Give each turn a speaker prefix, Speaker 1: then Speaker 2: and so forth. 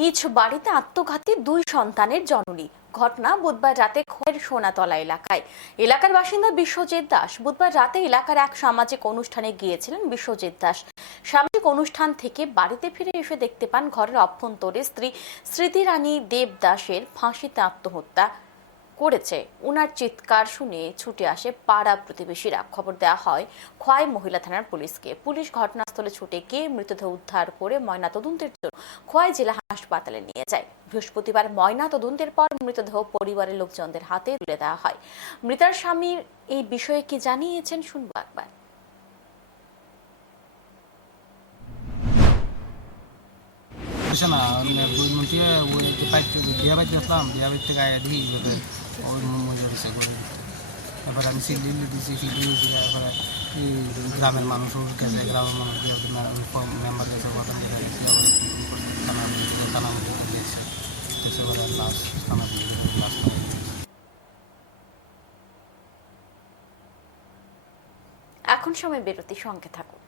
Speaker 1: নিজ বাড়িতে আত্মঘাতী দুই সন্তানের জননী ঘটনা বুধবার রাতে খোয়ের সোনাতলা এলাকায় এলাকার বাসিন্দা বিশ্বজিৎ দাস বুধবার রাতে এলাকার এক সামাজিক অনুষ্ঠানে গিয়েছিলেন বিশ্বজিৎ দাস সামাজিক অনুষ্ঠান থেকে বাড়িতে ফিরে এসে দেখতে পান ঘরের অভ্যন্তরে স্ত্রী স্মৃতিরানী দেবদাসের ফাঁসিতে আত্মহত্যা করেছে উনার চিৎকার শুনে ছুটে আসে পাড়া প্রতিবেশীরা খবর দেওয়া হয় খোয়াই মহিলা থানার পুলিশকে পুলিশ ঘটনাস্থলে ছুটে গিয়ে মৃতদেহ উদ্ধার করে ময়না তদন্তের জন্য খোয়াই জেলা হাসপাতালে নিয়ে যায় বৃহস্পতিবার ময়না তদন্তের পর মৃতদেহ পরিবারের লোকজনদের হাতে তুলে দেওয়া হয় মৃতার স্বামীর এই বিষয়ে কি জানিয়েছেন শুনব একবার না ওই বিয়ে বাড়িতে আসলাম বিয়ে বাড়িতে গায়ে দিই এবার আমি সিলিন্ড দিছি সিলিন্ড দিছি তারপরে
Speaker 2: গ্রামের মানুষ কাছে গ্রামের মানুষ মেম্বার গেছে প্রধান গেছে থানা থানা গেছে থানা এখন সময় বিরতি সঙ্গে থাকুন